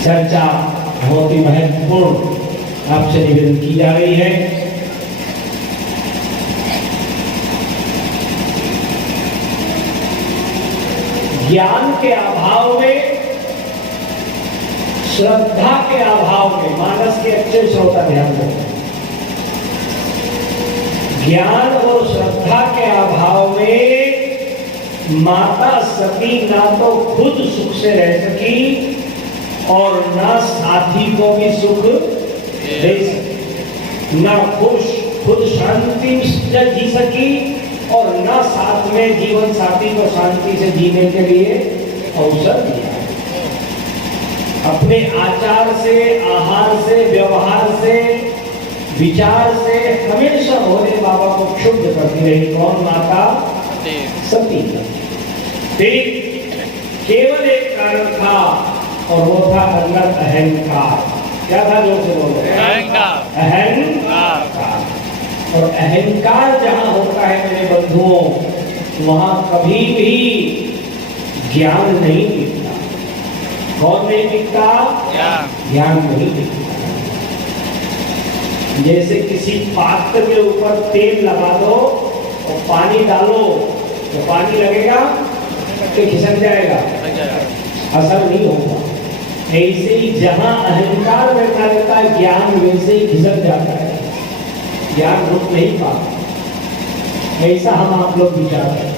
चर्चा बहुत ही महत्वपूर्ण आपसे निवेदन की जा रही है। ज्ञान के अभाव में, श्रद्धा के अभाव में, मानस के अच्छे श्रोता ध्यान रखें, ज्ञान और श्रद्धा के अभाव में माता सती ना तो खुद सुख से रह सकी और ना साथी को भी सुख दे सकी, ना खुद शांति से जी सकी और ना साथ में जीवन साथी को शांति से जीने के लिए अवसर दिया। अपने आचार से, आहार से, व्यवहार से, विचार से हमेशा भोले बाबा को क्षुब्ध करती रही। कौन? माता सती। केवल एक कारण था और वो था अंदर अहंकार। क्या था? जोर से बोलो। अहंकार। अहंकार। और अहंकार जहां होता है मेरे बंधुओं, वहां कभी भी ज्ञान नहीं दिखता। कौन नहीं दिखता? ज्ञान नहीं दिखता। जैसे किसी पात्र के ऊपर तेल लगा दो और पानी डालो तो पानी लगेगा कि खिसक जाएगा? असर नहीं होगा। ऐसे ही जहां अहंकार बैठा रहता है ज्ञान वैसे ही खिसक जाता है, ज्ञान रुक नहीं पाता। ऐसा हम आप लोग विचार करें।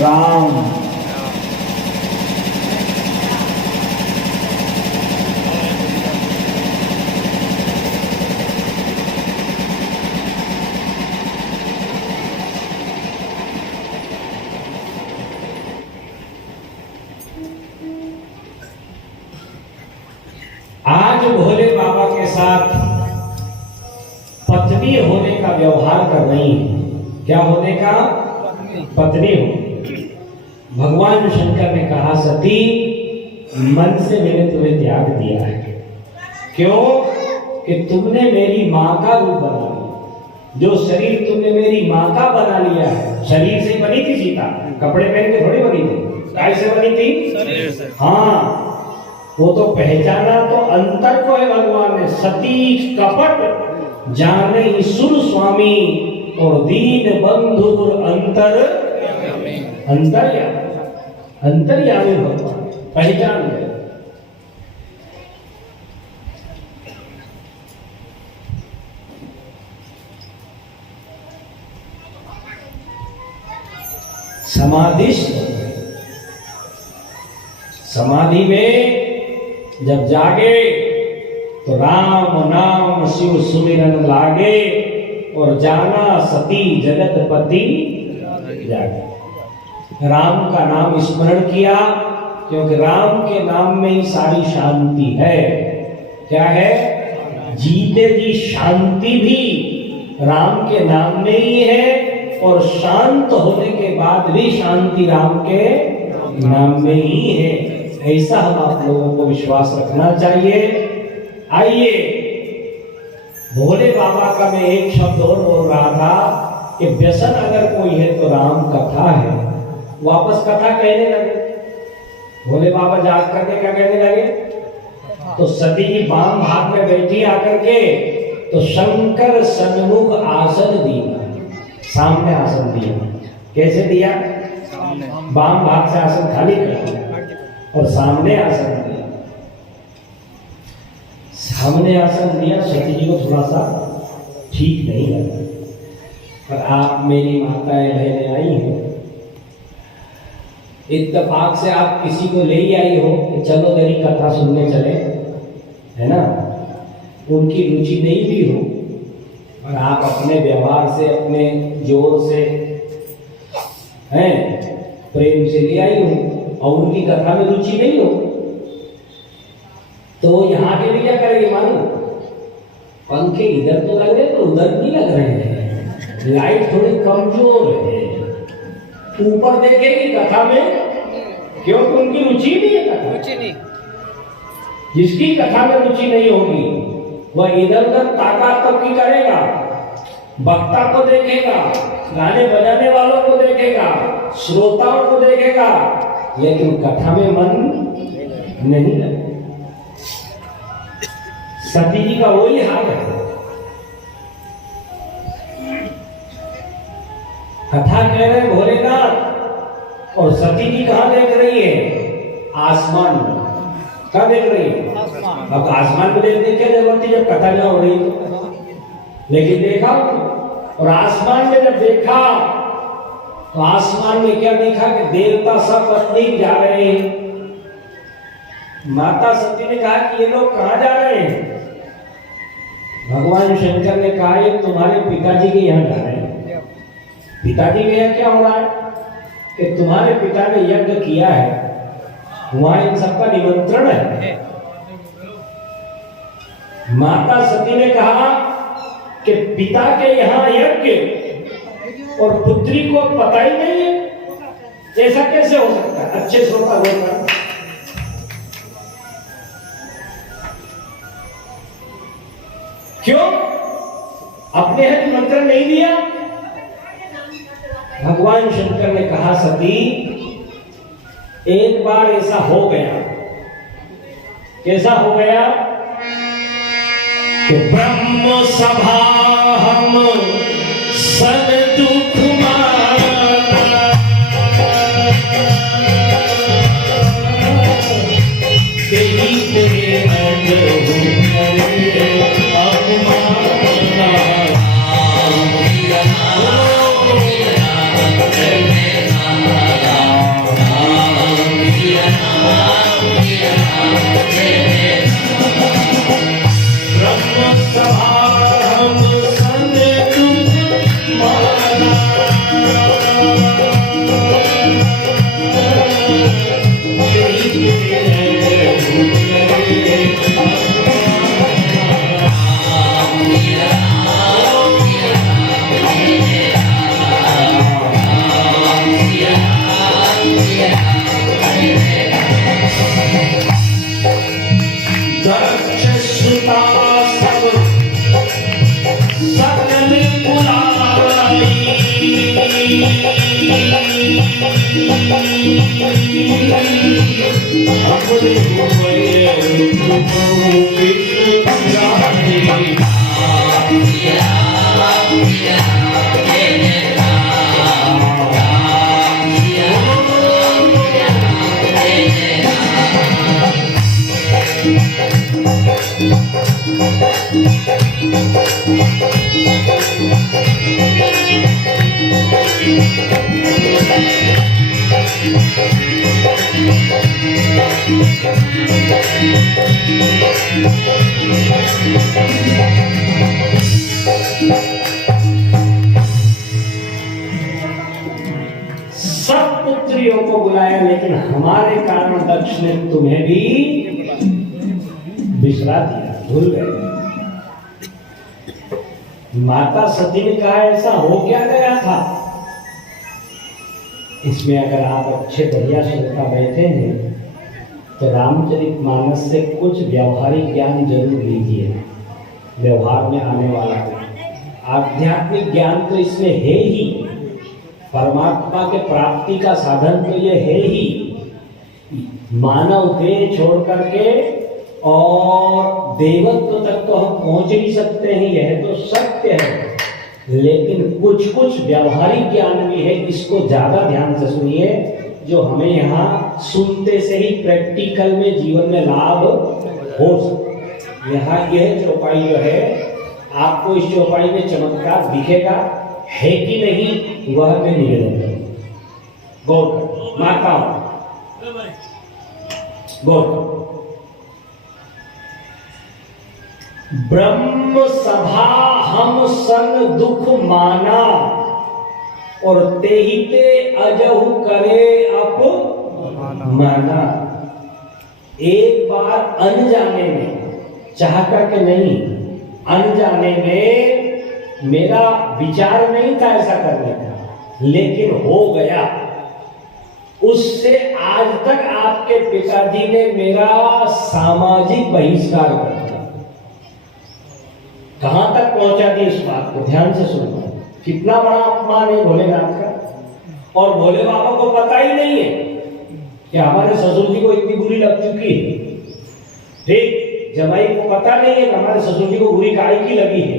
राम आज भोले बाबा के साथ पत्नी होने का व्यवहार कर रही है। क्या होने का? पत्नी हो। भगवान शंकर ने कहा सती, मन से मैंने तुम्हें त्याग दिया है। क्यों? कि तुमने मेरी माँ का रूप बना लिया। जो शरीर तुमने मेरी माँ का बना लिया है, शरीर से बनी थी सीता, कपड़े पहन के थोड़ी बनी थी। काय से बनी थी? शरीर से। हाँ, वो तो पहचाना तो अंतर को है भगवान ने। सती कपट जाने सुर स्वामी और दीन बंधु अंतर अंतर्यामी भगवान पहचान गए। समाधि में जब जागे तो राम नाम शिव सुमिरन लागे और जाना सती जगतपति जागे। राम का नाम स्मरण किया क्योंकि राम के नाम में ही सारी शांति है। क्या है? जीते जी शांति भी राम के नाम में ही है और शांत होने के बाद भी शांति राम के नाम में ही है, ऐसा हम आप लोगों को विश्वास रखना चाहिए। आइए, भोले बाबा का मैं एक शब्द और बोल रहा था कि व्यसन अगर कोई है तो राम कथा है। वापस कथा कहने लगे, भोले बाबा जाग करके क्या कहने लगे, तो सती जी बाम भाग में बैठी आकर के, तो शंकर सन्मुख आसन दिया, सामने आसन दिया। कैसे दिया? बाम भाग से आसन खाली कर दिया और सामने आसन दिया। सामने आसन दिया, सती जी को थोड़ा सा ठीक नहीं लगा, पर आप मेरी माताएं बहनें आई हैं, इत्तेफाक से आप किसी को ले ही आई हो कि चलो मेरी कथा सुनने चले, है ना, उनकी रुचि नहीं भी हो, और आप अपने व्यवहार से, अपने जोर से, हैं, प्रेम से ले आई हो और उनकी कथा में रुचि नहीं हो, तो यहाँ के लिए क्या करेंगे मालूम? पंखे इधर तो लग रहे तो उधर नहीं लग रहे हैं, लाइट थोड़ी कमजोर है, ऊपर देखेगी कथा में, क्योंकि उनकी रुचि नहीं है कथा, रुचि नहीं। जिसकी कथा में रुचि नहीं होगी वह इधर उधर ताका तकी करेगा, वक्ता को देखेगा, गाने बजाने वालों को देखेगा, श्रोताओं को देखेगा, लेकिन कथा में मन नहीं लगेगा। सती जी का वही हाल है। कथा कह रहे भोलेनाथ, और सती जी कहां देख रही है? आसमान में। क्या देख रही है? अब आसमान में देखने की जरूरत थी जब कथा ना हो रही तो, लेकिन देखा, और आसमान में जब देखा तो आसमान में क्या देखा कि देवता सब पत्नी जा रहे हैं। माता सती ने कहा कि ये लोग कहां जा रहे हैं? भगवान शंकर ने कहा ये तुम्हारे पिताजी के यहाँ जा रहे हैं। पिताजी के यहाँ क्या हो रहा है? कि तुम्हारे पिता ने यज्ञ किया है, वहां इन सबका निमंत्रण है। माता सती ने कहा कि पिता के यहाँ यज्ञ और पुत्री को पता ही नहीं है, ऐसा कैसे हो सकता है? अच्छे श्रोता बोलकर क्यों अपने यहाँ निमंत्रण नहीं दिया? भगवान शंकर ने कहा सती, एक बार ऐसा हो गया। कैसा हो गया? कि ब्रह्म सभा हम सन दुख मारा, तेरी तेरे सब पुत्रियों को बुलाया, लेकिन हमारे कारण दक्ष ने तुम्हें भी बिसरा दिया, भूल गए। माता सती ने कहा ऐसा हो क्या गया था इसमें अगर आप अच्छे बढ़िया श्रोता बैठे हैं तो रामचरितमानस से कुछ व्यवहारिक ज्ञान जरूर लीजिए, व्यवहार में आने वाला है। आध्यात्मिक ज्ञान तो इसमें है ही, परमात्मा के प्राप्ति का साधन तो ये है ही। मानव देह छोड़ करके और देवत्व तक तो हम पहुंच ही सकते हैं, यह तो सत्य है, लेकिन कुछ कुछ व्यवहारिक ज्ञान भी है, इसको ज्यादा ध्यान से सुनिए, जो हमें यहाँ सुनते से ही प्रैक्टिकल में जीवन में लाभ हो सकता। यहाँ यह चौपाई जो है, आपको इस चौपाई में चमत्कार दिखेगा है कि नहीं, वह मैं निवेदन करूँ। गौर माताओं गौर, ब्रह्म सभा हम संग दुख माना, और तेहिते अजहु करे अप माना। एक बार अनजाने में, चाह करके नहीं, अनजाने में मेरा विचार नहीं था ऐसा करने का, लेकिन हो गया। उससे आज तक आपके पिताजी ने मेरा सामाजिक बहिष्कार कर दिया। कहां तक पहुंचा दी इस बात को ध्यान से सुनना। कितना बड़ा अपमान है भोलेनाथ का। और भोले बाबा को पता ही नहीं है कि हमारे ससुर जी को इतनी बुरी लग चुकी है। ठीक, जमाई को पता नहीं है कि हमारे ससुर जी को बुरी काहे की लगी है,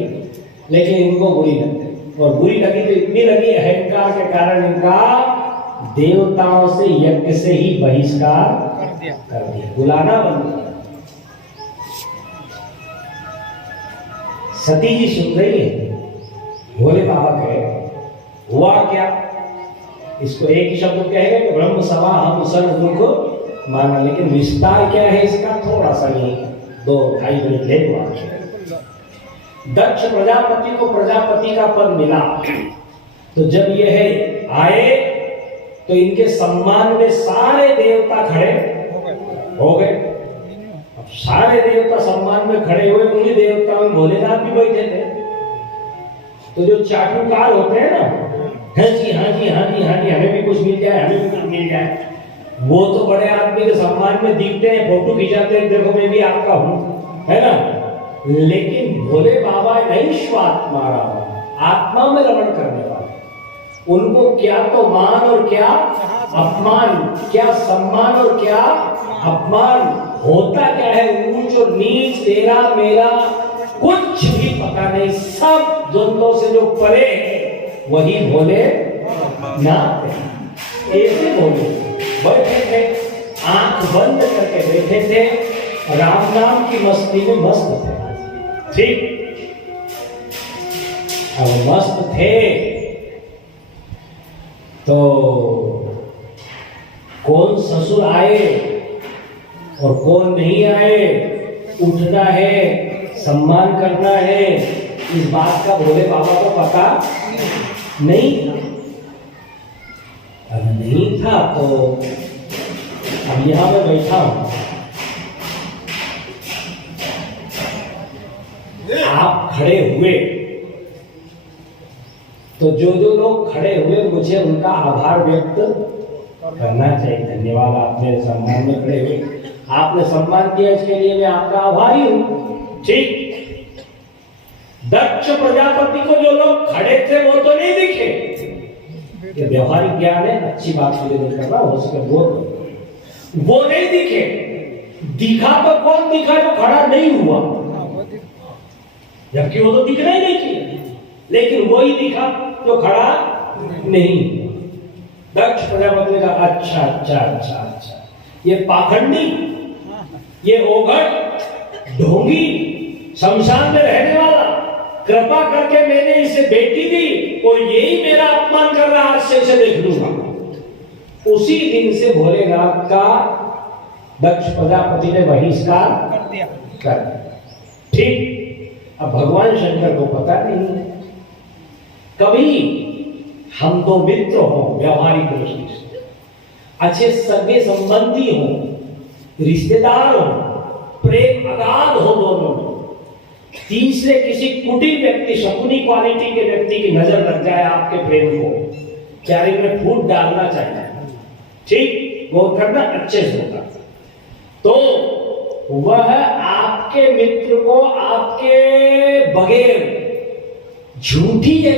लेकिन इनको बुरी लगी। और बुरी लगी तो इतनी लगी, अहंकार के कारण इनका देवताओं से, यज्ञ से ही बहिष्कार कर दिया, बुलाना बंद कर। सती जी सुन रही है, भोले बाबा कहे हुआ क्या, इसको एक ही शब्द कहेगा कि ब्रह्म सभा हम सर्व दुख माना, लेकिन विस्तार क्या है इसका, थोड़ा सा नहीं, 2-2.5 मिनट ले। दक्ष प्रजापति को प्रजापति का पद मिला, तो जब यह आए तो इनके सम्मान में सारे देवता खड़े हो गए। अब सारे देवता सम्मान में खड़े हुए, उन्हीं देवताओं में भोलेनाथ भी बैठे थे। तो जो चाटुकार होते हैं ना, हाँ जी हाँ जी हाँ जी हाँ जी, हमें भी कुछ मिल जाए, हमें भी कुछ मिल जाए, वो तो बड़े आदमी के सम्मान में दिखते हैं, फोटो खिंचाते हैं, देखो मैं भी आपका हूं, है ना। लेकिन भोले बाबा नैश्वात्मा आत्मा में रमण करने वाले, उनको क्या तो मान और क्या अपमान, क्या सम्मान और क्या अपमान, होता क्या है ऊंच और नीच, तेरा मेरा कुछ भी पता नहीं, सब द्वंद्वों से जो परे है वही भोले नाथ है। ऐसे भोले बैठे थे, आंख बंद करके बैठे थे, राम नाम की मस्ती में मस्त थे। ठीक, अब मस्त थे तो कौन ससुर आए और कौन नहीं आए, उठना है, सम्मान करना है, इस बात का भोले बाबा को पता नहीं था। अब नहीं था तो अब यहां में बैठा हूं, आप खड़े हुए तो जो जो लोग खड़े हुए मुझे उनका आभार व्यक्त करना चाहिए। धन्यवाद, आप मेरे सम्मान में खड़े हुए, आपने सम्मान किया, इसके लिए मैं आपका आभारी हूं। ठीक, दक्ष प्रजापति को जो लोग खड़े थे वो तो नहीं दिखे, ये व्यवहारिक ज्ञान है, अच्छी बात के लिए नहीं कर रहा, हो सके वो नहीं दिखे। दिखा तो कौन दिखा, जो खड़ा नहीं हुआ, जबकि वो तो दिखना ही नहीं चाहिए, लेकिन वही दिखा जो खड़ा नहीं। दक्ष प्रजापति ने कहा अच्छा अच्छा अच्छा अच्छा, ये पाखंडी, ये ओघट, ढोंगी, शमशान में रहने वाला, कृपा करके मैंने इसे बेटी दी और यही मेरा अपमान कर रहा, आज से इसे देख लूंगा। उसी दिन से भोलेनाथ का दक्ष प्रजापति ने बहिष्कार कर दिया। ठीक, अब भगवान शंकर को पता नहीं, कभी हम दो मित्र हो व्यवहारिक दृष्टि से, अच्छे सगे संबंधी हो, रिश्तेदार हो, प्रेम अगाध हो दोनों में, तीसरे किसी कुटिल व्यक्ति, शकुनी क्वालिटी के व्यक्ति की नजर लग जाए आपके प्रेम को, क्यारी में फूट डालना चाहिए, ठीक, वो करना अच्छे से होगा। तो वह आपके मित्र को आपके बगैर झूठी ये